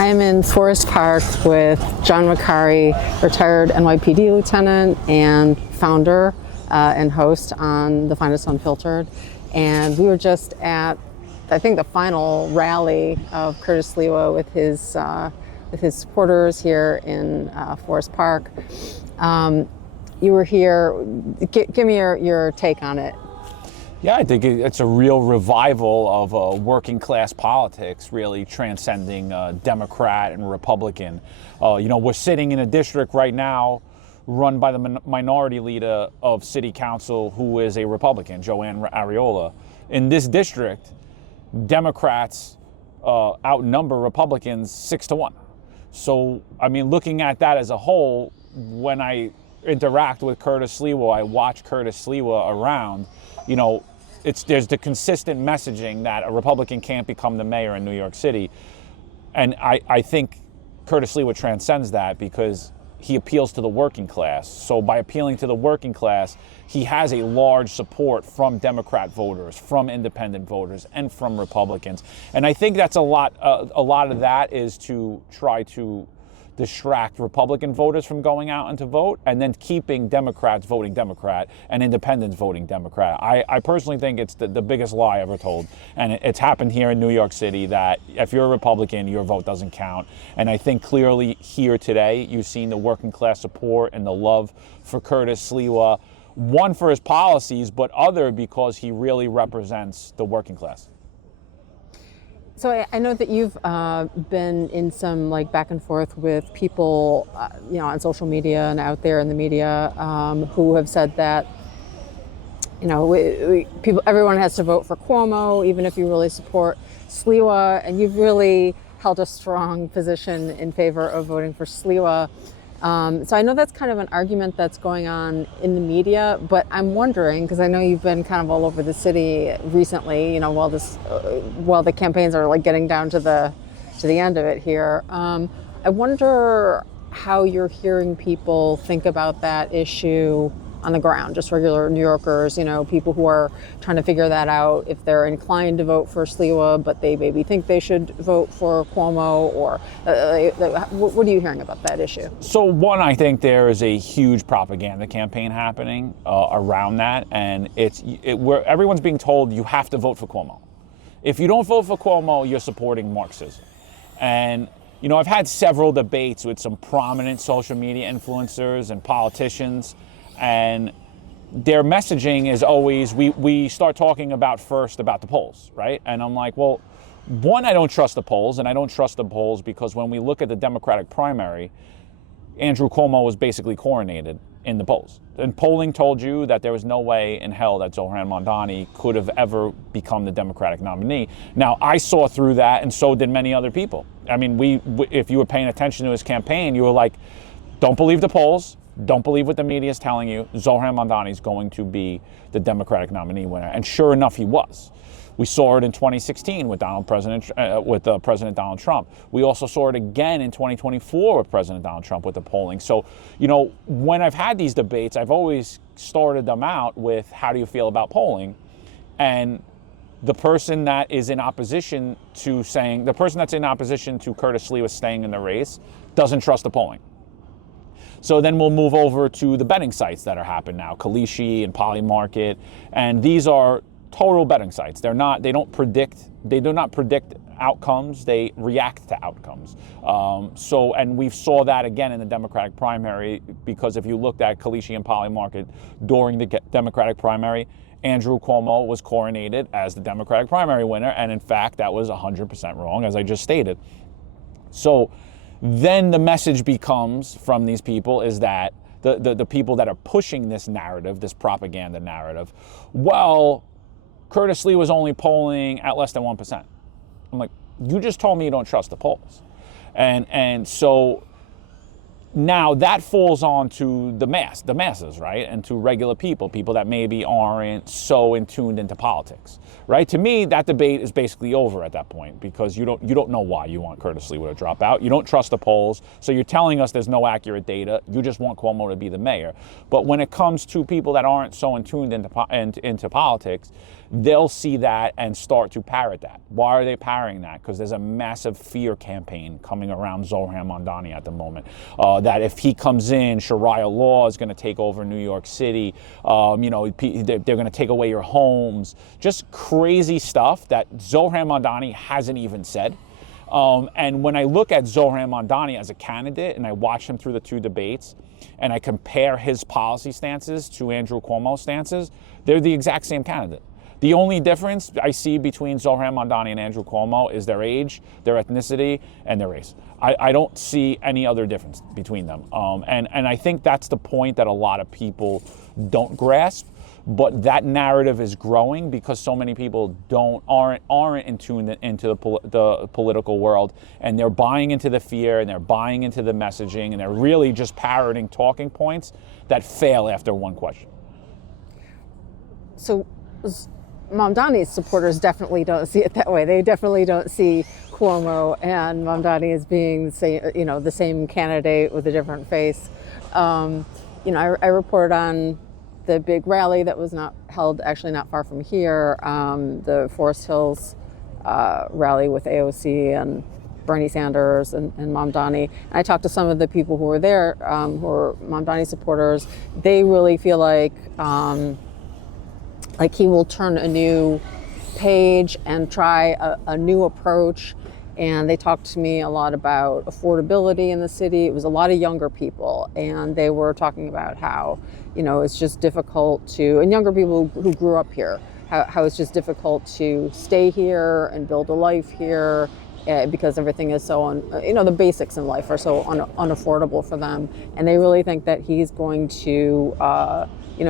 I am in Forest Park with John Macari, retired NYPD Lieutenant and founder and host on the finest Unfiltered. And we were just at, I think, the final rally of Curtis Sliwa with his supporters here in Forest Park. You were here. Give me your take on it. Yeah, I think it's a real revival of working class politics, really transcending Democrat and Republican. We're sitting in a district right now run by the minority leader of city council, who is a Republican, Joanne Ariola. In this district, Democrats outnumber Republicans 6-1. So, I mean, looking at that as a whole, when I interact with Curtis Sliwa, I watch Curtis Sliwa around, there's the consistent messaging that a Republican can't become the mayor in New York City. And I think Curtis Sliwa transcends that because he appeals to the working class. So by appealing to the working class, he has a large support from Democrat voters, from independent voters, and from Republicans. And I think that's a lot of that is to try to distract Republican voters from going out and to vote, and then keeping Democrats voting Democrat and independents voting Democrat. I personally think it's the biggest lie ever told. And it's happened here in New York City that if you're a Republican, your vote doesn't count. And I think clearly here today, you've seen the working class support and the love for Curtis Sliwa, one for his policies, but other because he really represents the working class. So I know that you've been in some back and forth with people, on social media and out there in the media, who have said that, everyone has to vote for Cuomo, even if you really support Sliwa, and you've really held a strong position in favor of voting for Sliwa. So I know that's kind of an argument that's going on in the media, but I'm wondering, because I know you've been kind of all over the city recently, while the campaigns are getting down to the end of it here. I wonder how you're hearing people think about that issue on the ground, just regular New Yorkers, people who are trying to figure that out, if they're inclined to vote for Sliwa, but they maybe think they should vote for Cuomo, or what are you hearing about that issue? So one, I think there is a huge propaganda campaign happening around that, and where everyone's being told you have to vote for Cuomo. If you don't vote for Cuomo, you're supporting Marxism. And I've had several debates with some prominent social media influencers and politicians, and their messaging is always, we start talking about the polls, right? And I'm like, well, one, I don't trust the polls, and I don't trust the polls because when we look at the Democratic primary, Andrew Cuomo was basically coronated in the polls. And polling told you that there was no way in hell that Zohran Mamdani could have ever become the Democratic nominee. Now, I saw through that, and so did many other people. I mean, if you were paying attention to his campaign, you were like, don't believe the polls. Don't believe what the media is telling you. Zohran Mamdani is going to be the Democratic nominee winner. And sure enough, he was. We saw it in 2016 with President Donald Trump. We also saw it again in 2024 with President Donald Trump with the polling. So, when I've had these debates, I've always started them out with, how do you feel about polling? And the person that is in opposition to Curtis Sliwa staying in the race doesn't trust the polling. So then we'll move over to the betting sites that are happening now, Kalishi and Poly Market, and these are total betting sites. They do not predict outcomes, they react to outcomes. And we saw that again in the Democratic primary, because if you looked at Kalishi and Poly Market during the Democratic primary, Andrew Cuomo was coronated as the Democratic primary winner, and in fact, that was 100% wrong, as I just stated. So then the message becomes from these people is that the people that are pushing this narrative, this propaganda narrative, well, Curtis Lee was only polling at less than 1%. I'm like, you just told me you don't trust the polls. And so now that falls on to the masses, right? And to regular people that maybe aren't so in tuned into politics, right? To me, that debate is basically over at that point, because you don't know why you want Curtis Sliwa to drop out. You don't trust the polls, so you're telling us there's no accurate data. You just want Cuomo to be the mayor. But when it comes to people that aren't so in tuned into politics, they'll see that and start to parrot that. Why are they parroting that? Because there's a massive fear campaign coming around Zohran Mamdani at the moment. That if he comes in, Sharia law is going to take over New York City. They're going to take away your homes. Just crazy stuff that Zohran Mamdani hasn't even said. And when I look at Zohran Mamdani as a candidate and I watch him through the two debates and I compare his policy stances to Andrew Cuomo's stances, they're the exact same candidate. The only difference I see between Zohran Mamdani and Andrew Cuomo is their age, their ethnicity, and their race. I don't see any other difference between them. And I think that's the point that a lot of people don't grasp. But that narrative is growing because so many people aren't in tune into the political world, and they're buying into the fear and they're buying into the messaging, and they're really just parroting talking points that fail after one question. So Mamdani's supporters definitely don't see it that way. They definitely don't see Cuomo and Mamdani as being the same candidate with a different face. I reported on the big rally that was held actually not far from here, the Forest Hills rally with AOC and Bernie Sanders and Mamdani. And I talked to some of the people who were there, who are Mamdani supporters. They really feel like he will turn a new page and try a new approach. And they talked to me a lot about affordability in the city. It was a lot of younger people, and they were talking about how, it's just difficult and younger people who grew up here, how it's just difficult to stay here and build a life here because everything is so, the basics in life are so unaffordable for them. And they really think that he's going to,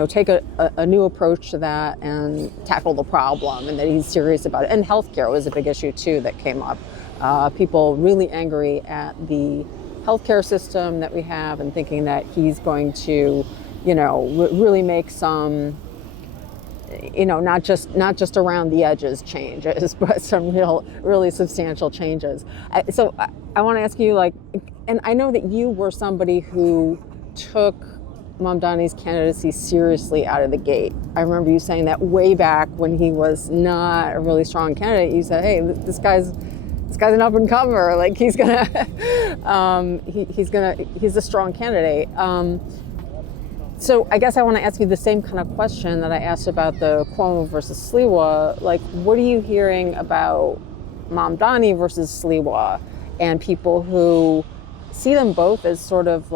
take a new approach to that and tackle the problem, and that he's serious about it. And healthcare was a big issue too that came up. People really angry at the healthcare system that we have, and thinking that he's going to, really make some, not just around the edges changes, but some really substantial changes. So I want to ask you, and I know that you were somebody who took Mamdani's candidacy seriously out of the gate. I remember you saying that way back when he was not a really strong candidate. You said, "Hey, this guy's an up and comer. He's a strong candidate." So I guess I want to ask you the same kind of question that I asked about the Cuomo versus Sliwa. What are you hearing about Mamdani versus Sliwa, and people who see them both as sort of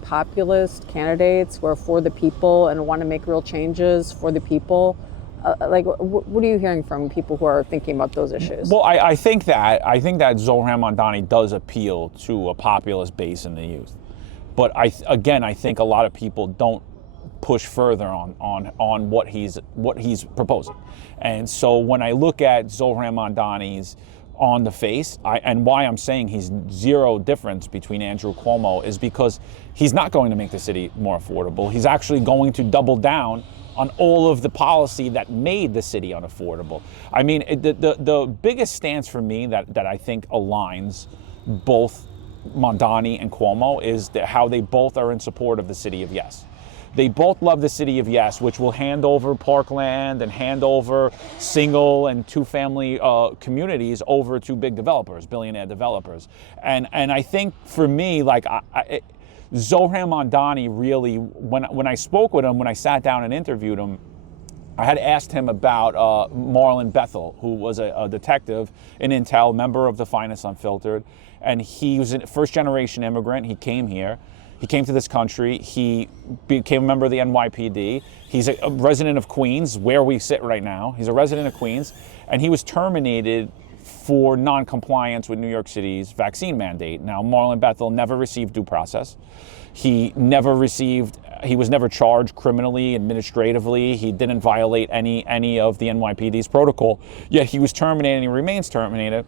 populist candidates who are for the people and want to make real changes for the people? What are you hearing from people who are thinking about those issues? Well, I think that Zohran Mamdani does appeal to a populist base in the youth. But I think a lot of people don't push further on what he's proposing. And so when I look at Zohran Mamdani's on the face, and why I'm saying he's zero difference between Andrew Cuomo is because he's not going to make the city more affordable. He's actually going to double down on all of the policy that made the city unaffordable. I mean, the biggest stance for me that I think aligns both Mamdani and Cuomo is how they both are in support of the city of Yes. They both love the city of Yes, which will hand over parkland and hand over single and two-family communities over to big developers, billionaire developers. And I think for me, Zohran Mamdani really, when I spoke with him, when I sat down and interviewed him, I had asked him about Marlon Bethel, who was a detective in Intel, member of the finest Unfiltered, and he was a first-generation immigrant. He came here. He came to this country. He became a member of the NYPD. He's a resident of Queens, where we sit right now. He's a resident of Queens, and he was terminated for non-compliance with New York City's vaccine mandate. Now, Marlon Bethel never received due process. He was never charged criminally, administratively. He didn't violate any of the NYPD's protocol, yet he was terminated and he remains terminated.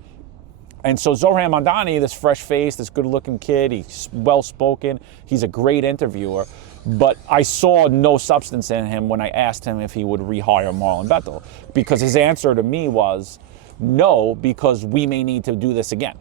And so Zohran Mamdani, this fresh face, this good-looking kid, he's well-spoken, he's a great interviewer, but I saw no substance in him when I asked him if he would rehire Marlon Bethel, because his answer to me was, no, because we may need to do this again.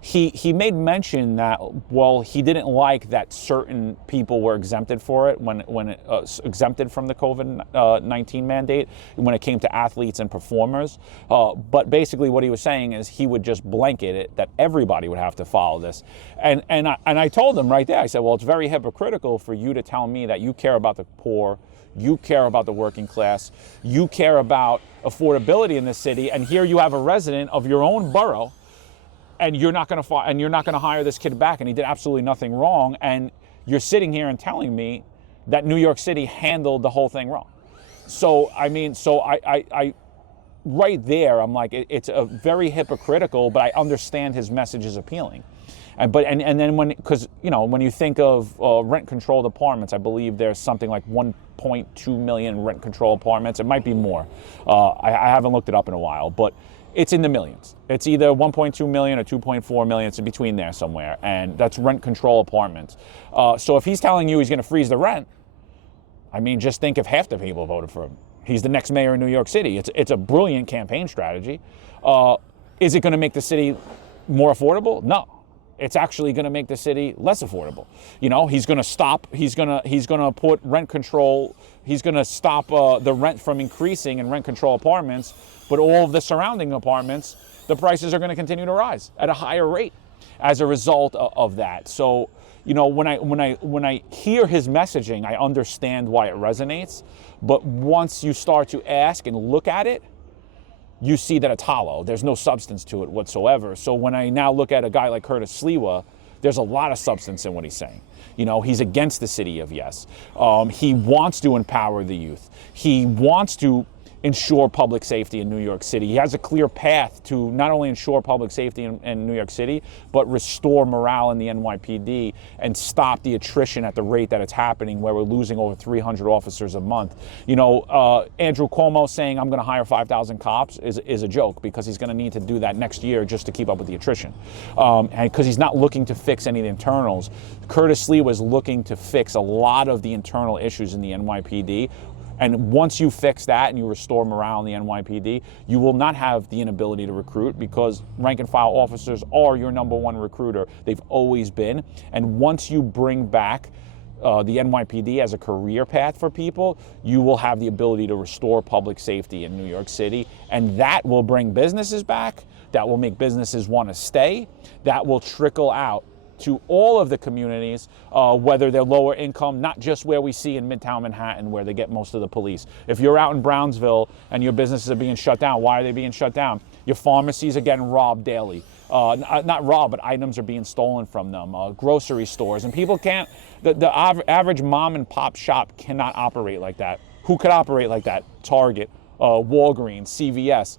he made mention that, well, he didn't like that certain people were exempted for it when it exempted from the COVID-19 mandate when it came to athletes and performers. But basically what he was saying is he would just blanket it that everybody would have to follow this. And I told him right there, I said, well, it's very hypocritical for you to tell me that you care about the poor, you care about the working class, you care about affordability in this city, and here you have a resident of your own borough, and you're not going to hire this kid back, and he did absolutely nothing wrong, and you're sitting here and telling me that New York City handled the whole thing wrong. So I mean, I right there, I'm like, it's a very hypocritical, but I understand his message is appealing. And then because when you think of rent-controlled apartments, I believe there's something like 1.2 million rent-controlled apartments. It might be more. I haven't looked it up in a while, but it's in the millions. It's either 1.2 million or 2.4 million. It's in between there somewhere, and that's rent-control apartments. So if he's telling you he's going to freeze the rent, I mean, just think if half the people voted for him. He's the next mayor of New York City. It's a brilliant campaign strategy. Is it going to make the city more affordable? No. It's actually going to make the city less affordable. He's going to put rent control. He's going to stop the rent from increasing in rent control apartments, but all of the surrounding apartments, the prices are going to continue to rise at a higher rate as a result of that. So, when I hear his messaging, I understand why it resonates. But once you start to ask and look at it, you see that it's hollow. There's no substance to it whatsoever. So when I now look at a guy like Curtis Sliwa, there's a lot of substance in what he's saying. He's against the city of yes. He wants to empower the youth. He wants to ensure public safety in New York City. He has a clear path to not only ensure public safety in New York City, but restore morale in the NYPD and stop the attrition at the rate that it's happening, where we're losing over 300 officers a month. Andrew Cuomo saying I'm going to hire 5,000 cops is a joke, because he's going to need to do that next year just to keep up with the attrition. And because he's not looking to fix any of the internals. Curtis Sliwa is looking to fix a lot of the internal issues in the NYPD. And once you fix that and you restore morale in the NYPD, you will not have the inability to recruit, because rank and file officers are your number one recruiter. They've always been. And once you bring back the NYPD as a career path for people, you will have the ability to restore public safety in New York City. And that will bring businesses back. That will make businesses want to stay. That will trickle out to all of the communities, whether they're lower income, not just where we see in Midtown Manhattan, where they get most of the police. If you're out in Brownsville and your businesses are being shut down, why are they being shut down? Your pharmacies are getting robbed daily. Not robbed, but items are being stolen from them. Grocery stores, and people can't, the average mom and pop shop cannot operate like that. Who could operate like that? Target, Walgreens, CVS.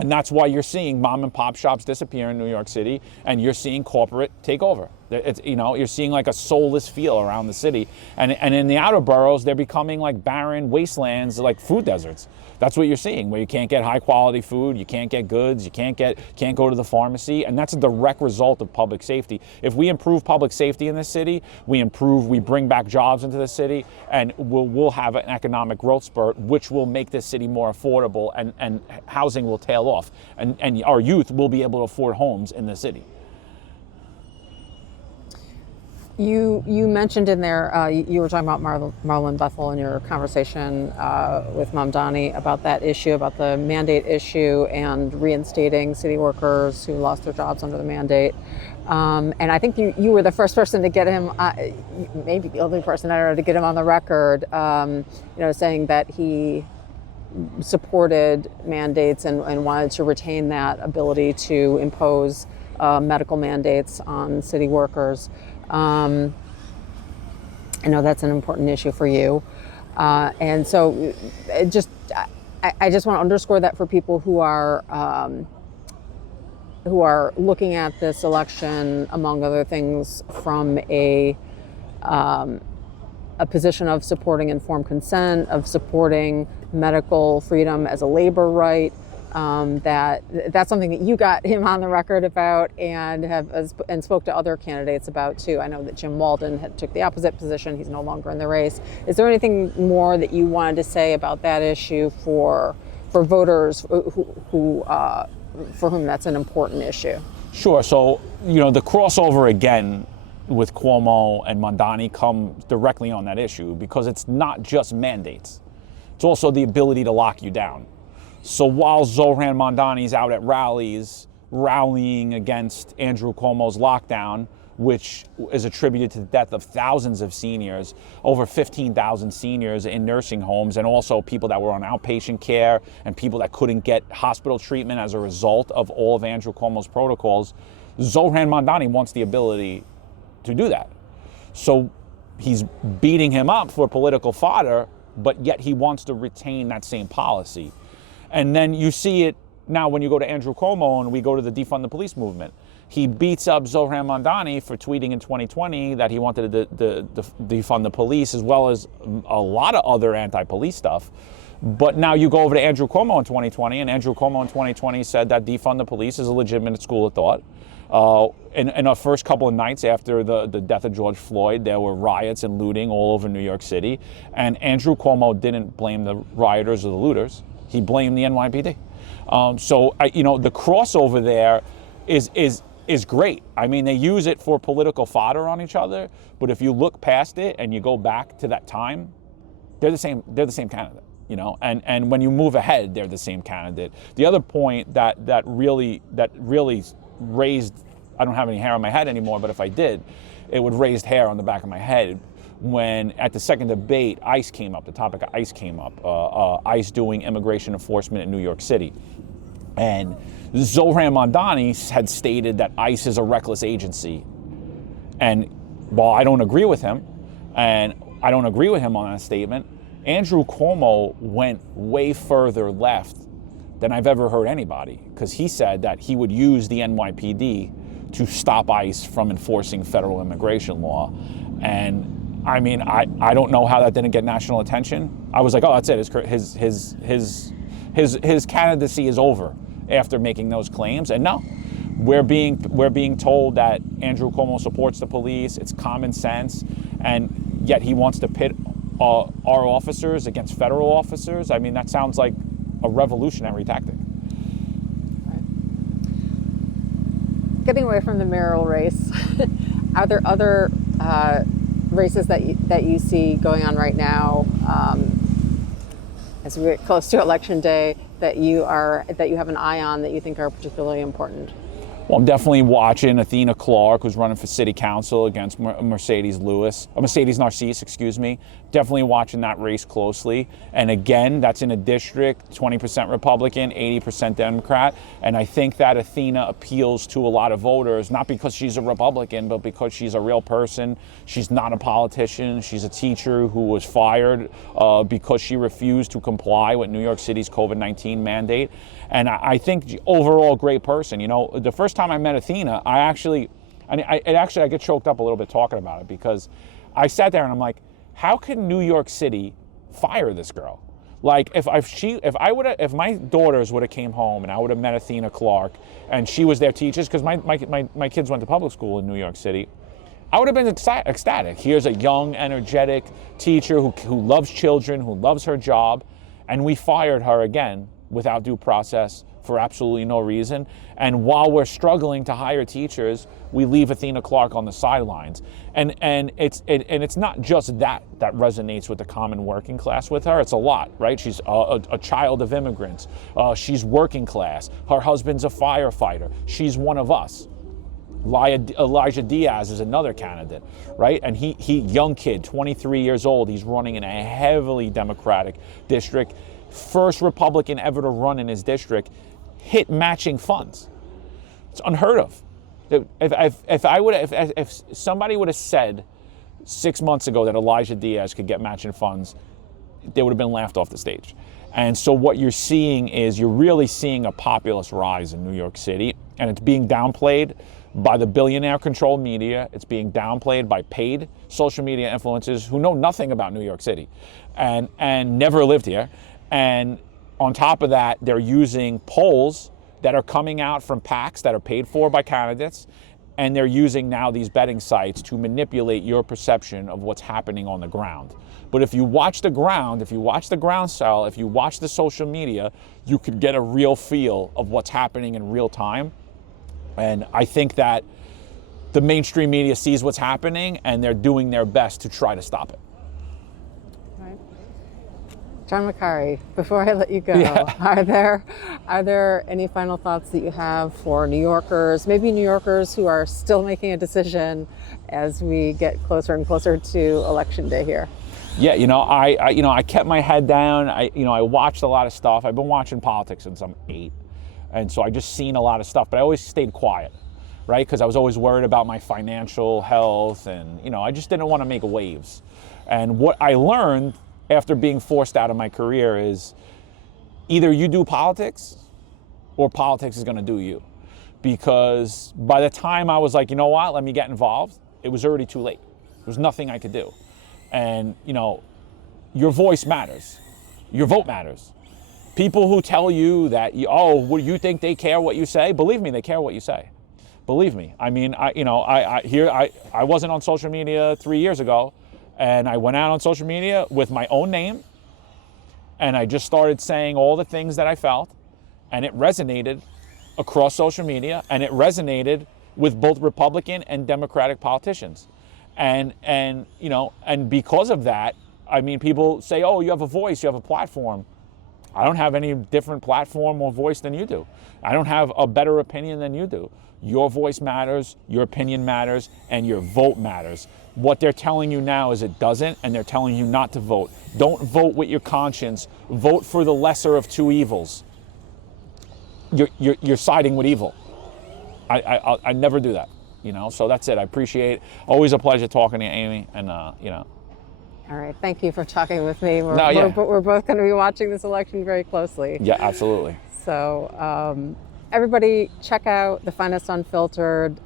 And that's why you're seeing mom and pop shops disappear in New York City, and you're seeing corporate take over. It's, you're seeing like a soulless feel around the city. And in the outer boroughs, they're becoming like barren wastelands, like food deserts. That's what you're seeing, where you can't get high quality food, you can't get goods, you can't go to the pharmacy, and that's a direct result of public safety. If we improve public safety in this city, we bring back jobs into the city, and we'll have an economic growth spurt, which will make this city more affordable, and housing will tail off, and our youth will be able to afford homes in the city. You mentioned in there, you were talking about Marlon Bethel in your conversation with Mamdani about that issue, about the mandate issue and reinstating city workers who lost their jobs under the mandate. And I think you were the first person to get him, maybe the only person I don't know, to get him on the record, saying that he supported mandates and wanted to retain that ability to impose medical mandates on city workers. I know that's an important issue for you. And so I just want to underscore that for people who are looking at this election, among other things, from a position of supporting informed consent, of supporting medical freedom as a labor right. That's something that you got him on the record about and spoke to other candidates about too. I know that Jim Walden took the opposite position. He's no longer in the race. Is there anything more that you wanted to say about that issue for voters who for whom that's an important issue? Sure. So, the crossover again with Cuomo and Mondani come directly on that issue because it's not just mandates. It's also the ability to lock you down. So while Zohran Mondani's out at rallies rallying against Andrew Cuomo's lockdown, which is attributed to the death of thousands of seniors, over 15,000 seniors in nursing homes, and also people that were on outpatient care and people that couldn't get hospital treatment as a result of all of Andrew Cuomo's protocols, Zohran Mondani wants the ability to do that. So he's beating him up for political fodder, but yet he wants to retain that same policy. And then you see it now when you go to Andrew Cuomo and we go to the defund the police movement. He beats up Zohran Mondani for tweeting in 2020 that he wanted to defund the police, as well as a lot of other anti-police stuff. But now you go over to Andrew Cuomo in 2020, and Andrew Cuomo in 2020 said that defund the police is a legitimate school of thought. In our first couple of nights after the death of George Floyd, there were riots and looting all over New York City. And Andrew Cuomo didn't blame the rioters or the looters. He blamed the NYPD. The crossover there is great. I mean, they use it for political fodder on each other. But if you look past it and you go back to that time, they're the same candidate. And when you move ahead, they're the same candidate. The other point that really raised, I don't have any hair on my head anymore, but if I did, it would raise hair on the back of my head when at the second debate, ICE came up, the topic of ICE came up, ICE doing immigration enforcement in New York City. And Zohran Mondani had stated that ICE is a reckless agency. And while I don't agree with him, and I don't agree with him on that statement, Andrew Cuomo went way further left than I've ever heard anybody, because he said that he would use the NYPD to stop ICE from enforcing federal immigration law. And I mean, I don't know how that didn't get national attention. I was like, oh, that's it. His candidacy is over after making those claims. And no, we're being told that Andrew Cuomo supports the police. It's common sense, and yet he wants to pit our officers against federal officers. I mean, that sounds like a revolutionary tactic. Right. Getting away from the mayoral race, are there other races that you see going on right now as we get close to election day that you have an eye on that you think are particularly important? Well, I'm definitely watching Athena Clark, who's running for city council against Mercedes Narcisse, excuse me. Definitely watching that race closely. And again, that's in a district, 20% Republican, 80% Democrat. And I think that Athena appeals to a lot of voters, not because she's a Republican, but because she's a real person. She's not a politician. She's a teacher who was fired because she refused to comply with New York City's COVID-19 mandate. And I think overall great person. The first time I met Athena, I get choked up a little bit talking about it, because I sat there and I'm like, how can New York City fire this girl? Like if my daughters would have came home and I would have met Athena Clark and she was their teachers, because my kids went to public school in New York City, I would have been ecstatic. Here's a young, energetic teacher who loves children, who loves her job, and we fired her again without due process for absolutely no reason. And while we're struggling to hire teachers, we leave Athena Clark on the sidelines. And it's not just that resonates with the common working class with her. It's a lot, right? She's a child of immigrants. She's working class. Her husband's a firefighter. She's one of us. Elijah Diaz is another candidate, right? And he young kid, 23 years old. He's running in a heavily Democratic district. First Republican ever to run in his district, hit matching funds. It's unheard of. If somebody would have said 6 months ago that Elijah Diaz could get matching funds, they would have been laughed off the stage. And so what you're seeing is you're really seeing a populist rise in New York City, and it's being downplayed by the billionaire-controlled media. It's being downplayed by paid social media influencers who know nothing about New York City and never lived here. And on top of that, they're using polls that are coming out from PACs that are paid for by candidates, and they're using now these betting sites to manipulate your perception of what's happening on the ground. But if you watch the ground, if you watch the groundswell, if you watch the social media, you could get a real feel of what's happening in real time. And I think that the mainstream media sees what's happening and they're doing their best to try to stop it. Right. John Macari, before I let you go, Yeah. are there any final thoughts that you have for New Yorkers, maybe New Yorkers who are still making a decision as we get closer and closer to Election Day here? Yeah, I kept my head down. I watched a lot of stuff. I've been watching politics since I'm 8. And so I just seen a lot of stuff, but I always stayed quiet, right? Because I was always worried about my financial health, and I just didn't want to make waves. And what I learned after being forced out of my career is either you do politics or politics is going to do you. Because by the time I was like, you know what, let me get involved, it was already too late. There was nothing I could do. And, your voice matters. Your vote matters. People who tell you that, what you think they care what you say? Believe me, they care what you say. Believe me. I mean, I wasn't on social media 3 years ago, and I went out on social media with my own name, and I just started saying all the things that I felt, and it resonated across social media, and it resonated with both Republican and Democratic politicians. And because of that, I mean, people say, oh, you have a voice, you have a platform. I don't have any different platform or voice than you do. I don't have a better opinion than you do. Your voice matters, your opinion matters, and your vote matters. What they're telling you now is it doesn't, and they're telling you not to vote. Don't vote with your conscience. Vote for the lesser of two evils. You're siding with evil. I never do that. So that's it. I appreciate it. Always a pleasure talking to you, Amy. And, All right. Thank you for talking with me. We're both going to be watching this election very closely. Yeah, absolutely. So everybody check out The Finest Unfiltered.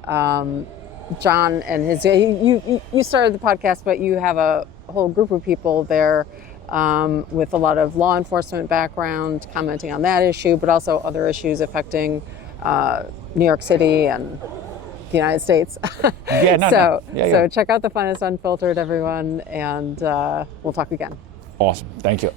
John and his, you started the podcast, but you have a whole group of people there with a lot of law enforcement background commenting on that issue, but also other issues affecting New York City and the United States. So check out The Finest Unfiltered, everyone, and we'll talk again. Awesome. Thank you.